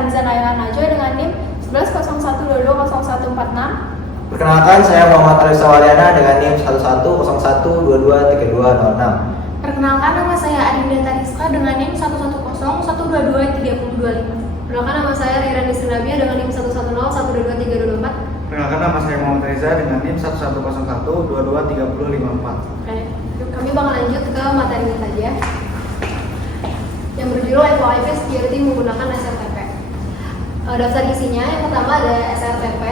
Hanza Naila Najwa dengan NIM 1101220146. Perkenalkan, saya Muhammad Alisa Waryana dengan NIM 1101223206. Perkenalkan, nama saya Adinda Tariska dengan NIM 11012223025. Perkenalkan, nama saya Rira Nisrinabia dengan NIM 110122324. Perkenalkan, nama saya Muhammad Reza dengan NIM 1101223054. Oke, kami bakal lanjut ke materinya saja yang berjudul FYP Security menggunakan SRTP. Daftar isinya yang pertama ada SRTP,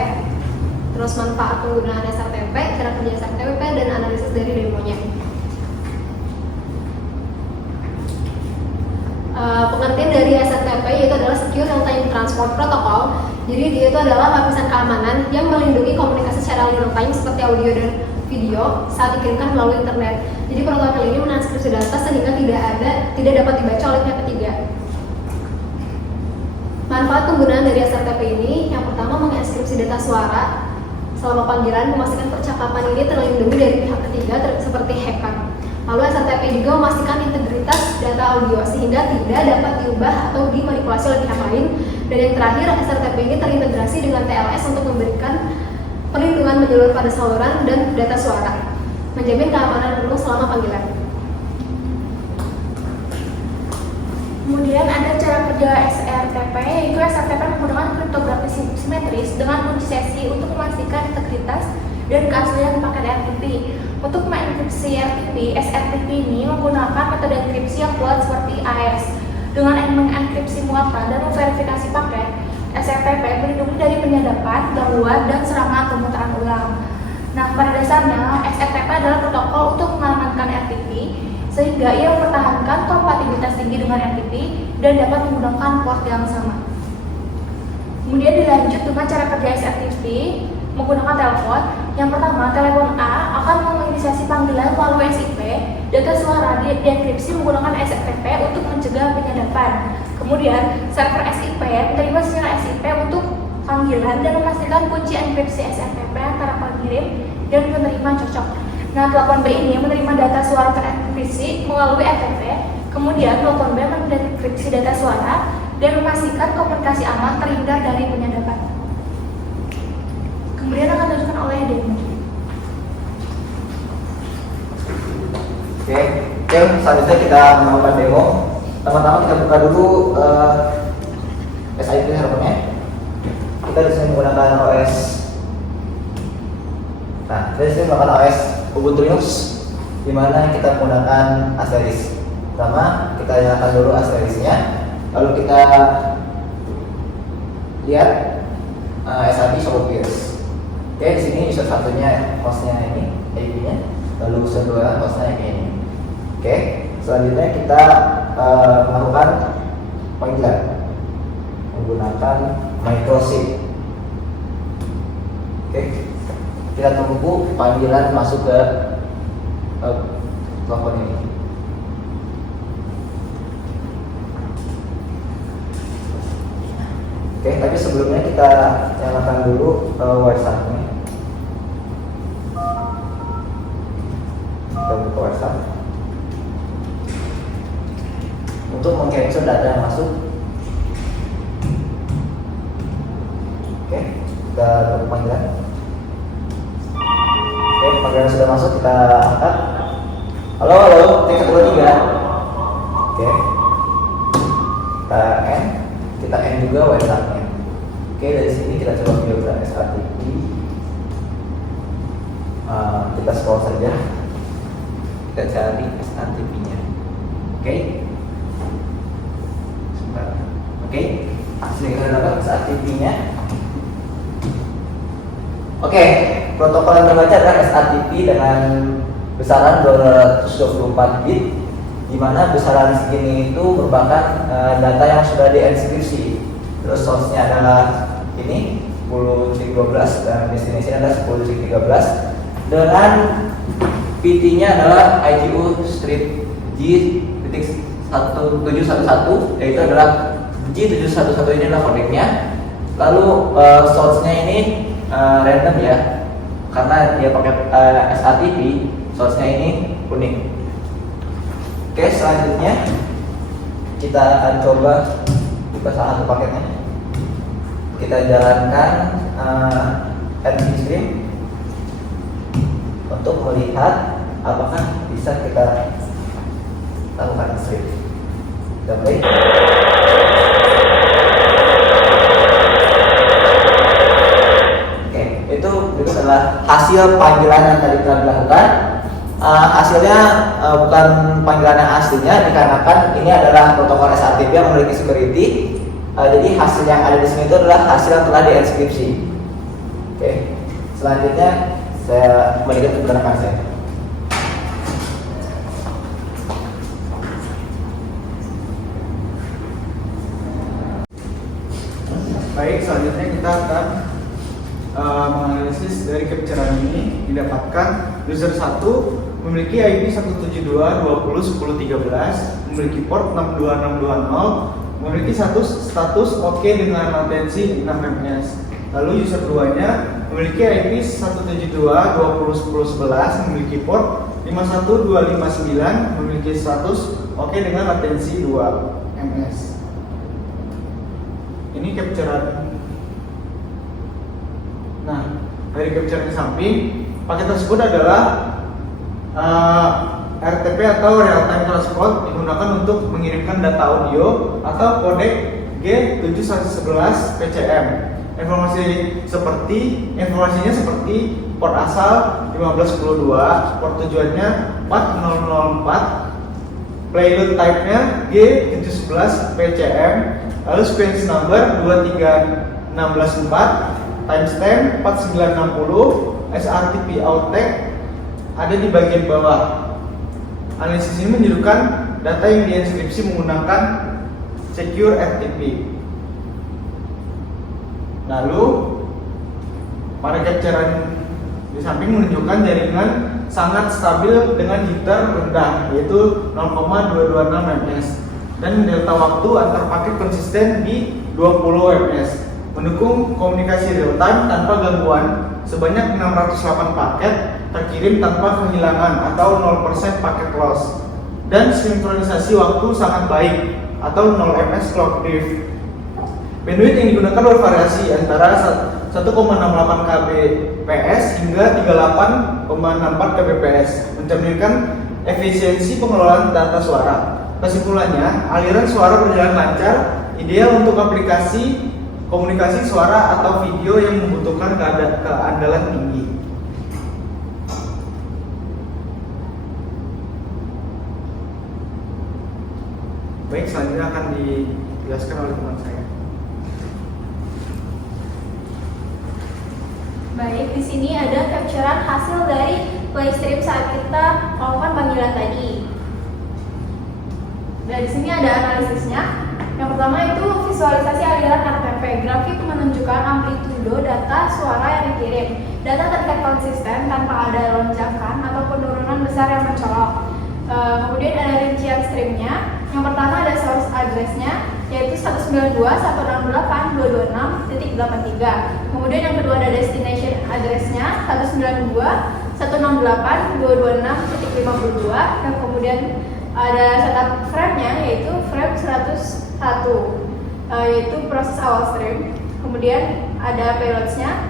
terus manfaat penggunaan SRTP, cara kerja SRTP, dan analisis dari demonya. Pengertian dari SRTP yaitu adalah Secure Real Time Transport Protocol. Jadi dia itu adalah lapisan keamanan yang melindungi komunikasi secara real time seperti audio dan video saat dikirimkan melalui internet. Jadi protokol ini mentranskripsi data sehingga tidak dapat dibaca oleh pihak ketiga. Manfaat penggunaan dari SRTP ini yang pertama menginskripsi data suara selama panggilan, memastikan percakapan ini terlindungi dari pihak ketiga seperti hacker. Lalu SRTP juga memastikan integritas data audio sehingga tidak dapat diubah atau dimanipulasi oleh pihak lain. Dan yang terakhir, SRTP ini terintegrasi dengan TLS untuk memberikan perlindungan menyeluruh pada saluran dan data suara, menjamin keamanan penuh selama panggilan. Kemudian ada cara kerja SRTP, yaitu SRTP menggunakan kriptografi simetris dengan kunci sesi untuk memastikan integritas dan keaslian paket RTP. Untuk mengenkripsi RTP, SRTP ini menggunakan metode enkripsi yang kuat seperti AES. Dengan mengenkripsi muatan dan memverifikasi paket, SRTP melindungi dari penyadapan, gangguan, dan serangan pemutaran ulang. Nah, pada dasarnya, SRTP adalah protokol untuk mengamankan RTP, sehingga ia mempertahankan kompatibilitas tinggi dengan RTP dan dapat menggunakan port yang sama. Kemudian dilanjut dengan cara kerja SRTP menggunakan telepon. Yang pertama, telepon A akan menginisiasi panggilan melalui SIP. Data suara dienkripsi menggunakan SRTP untuk mencegah penyadapan. Kemudian, server SIP menerima sinyal SIP untuk panggilan dan memastikan kunci enkripsi SRTP antara pengirim dan penerima cocok. Nah, telepon B ini menerima data suara terenkripsi melalui FTP. Kemudian, telepon B mendekripsi data suara dan memastikan komunikasi aman terhindar dari penyadapan. Kemudian akan dilanjutkan oleh demo. Oke, selanjutnya kita melakukan demo. Pertama-tama kita buka dulu SIP servernya. Kita di sini menggunakan OS. Nah, dari sini menggunakan OS Ubuntu Linux, di mana kita menggunakan Asterisk. Pertama, kita nyalakan dulu Asterisknya, lalu kita lihat SAP Shopify. Oke, di sini user satunya hostnya ini, IP-nya, lalu user dua hostnya IP ini. Oke, selanjutnya kita melakukan panggilan menggunakan microSIP. Oke, kita tunggu panggilan masuk ke telepon ini. Oke, tapi sebelumnya kita nyalakan dulu WhatsApp-nya. Kita buka WhatsApp untuk meng-capture data yang masuk. Oke, kita tunggu panggilan. Oke, panggilan sudah masuk, kita angkat. Halo, cek 1 2 3. Oke, kita end juga WhatsApp-nya. Oke, dari sini kita coba filter SRTP. Kita scroll saja. Kita cari SRTP-nya. Oke. Sebentar. Oke. Sini kita dapat SRTP-nya. Oke, protokol yang terbaca adalah SRTP dengan besaran 224 bit, di mana besaran segini itu merupakan data yang sudah dienkripsi. Terus source-nya adalah ini 10.12 dan destination adalah 10.13 dengan PT-nya adalah IGU strip G.711, yaitu adalah G711 ini adalah codec-nya. Lalu source-nya ini random ya, karena dia pakai SRTP, source-nya ini unik. Oke, selanjutnya kita akan coba buka salah satu paketnya. kita jalankan entity stream untuk melihat apakah bisa kita lakukan stream. Oke. Oke, itu adalah hasil panggilan yang tadi telah dilakukan. Hasilnya bukan panggilan yang aslinya dikarenakan ini adalah protokol SRTP yang memiliki security. Jadi hasil yang ada di sini itu adalah hasil yang telah dienkripsi. Oke, selanjutnya saya kembalikan ke belakang saya. Baik, selanjutnya kita akan menganalisis dari capturean ini. Didapatkan user 1 memiliki IP 172.20.10.13, memiliki port 62620, memiliki status OK dengan latensi 6 ms. Lalu user 2-nya memiliki IP 172.20.10.11, memiliki port 51259, memiliki status OK dengan latensi 2 ms. Ini capturean. Nah, dari capture di samping, paket tersebut adalah RTP atau real time transport, digunakan untuk mengirimkan data audio atau kodek G7111 PCM. Informasinya seperti port asal 1522, port tujuannya 4004, payload type-nya G711 PCM, lalu sequence number 23164, timestamp 4960, SRTP outtake ada di bagian bawah. Analisis ini menunjukkan data yang dienkripsi menggunakan secure FTP. Lalu pada capturean di samping menunjukkan jaringan sangat stabil dengan jitter rendah, yaitu 0,226 ms, dan delta waktu antar paket konsisten di 20 ms, mendukung komunikasi real time tanpa gangguan. Sebanyak 608 paket terkirim tanpa kehilangan atau 0% paket loss, dan sinkronisasi waktu sangat baik atau 0 ms clock drift. Bandwidth yang digunakan bervariasi antara 1,68 kbps hingga 38,64 kbps, mencerminkan efisiensi pengelolaan data suara. Kesimpulannya, aliran suara berjalan lancar, ideal untuk aplikasi komunikasi suara atau video yang membutuhkan keandalan tinggi. Baik, selanjutnya akan dijelaskan oleh teman saya. Baik, di sini ada capturean hasil dari playstream saat kita melakukan panggilan tadi. Dan di sini ada analisisnya. Yang pertama itu visualisasi aliran RTP. Grafik menunjukkan amplitudo data suara yang dikirim. Data terlihat konsisten tanpa ada lonjakan atau penurunan besar yang mencolok. Kemudian ada rincian streamnya. Yang pertama ada source address-nya, yaitu 192.168.226.83. Kemudian yang kedua ada destination address-nya 192.168.226.52. Dan kemudian ada setup frame-nya, yaitu frame 101, yaitu proses awal stream. Kemudian ada payloads-nya.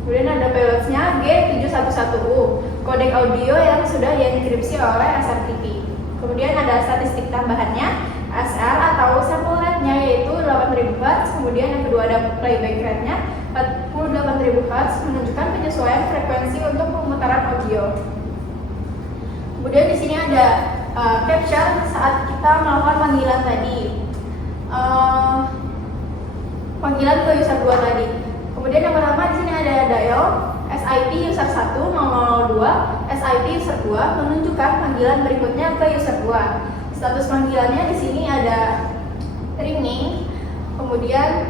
Kemudian ada payloads-nya G711U, kodek audio yang sudah dienkripsi oleh SRTP. Kemudian ada statistik tambahannya, SR atau sample rate-nya, yaitu 8000 Hz. Kemudian yang kedua ada playback rate-nya 48.000 Hz, menunjukkan penyesuaian frekuensi untuk pemutaran audio. Kemudian di sini ada capture saat kita melakukan panggilan tadi, panggilan ke user 2 tadi. Kemudian yang pertama di sini ada dial SIP user 1 002, SIP user 2 menunjukkan panggilan berikutnya ke user 2. Status panggilannya di sini ada ringing. Kemudian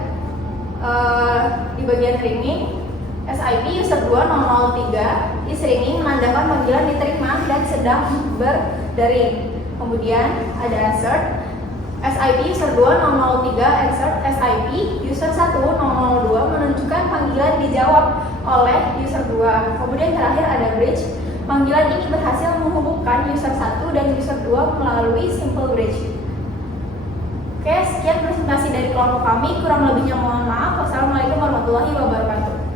di bagian ringing SIP user 2 003 is ringing menandakan panggilan diterima dan sedang berdering. Kemudian ada assert SIP user 2 003 insert SIP user 1 002 menunjukkan panggilan dijawab oleh user 2. Kemudian terakhir ada bridge. Panggilan ini berhasil menghubungkan user 1 dan user 2 melalui simple bridge. Oke, sekian presentasi dari kelompok kami. Kurang lebihnya mohon maaf. Wassalamualaikum warahmatullahi wabarakatuh.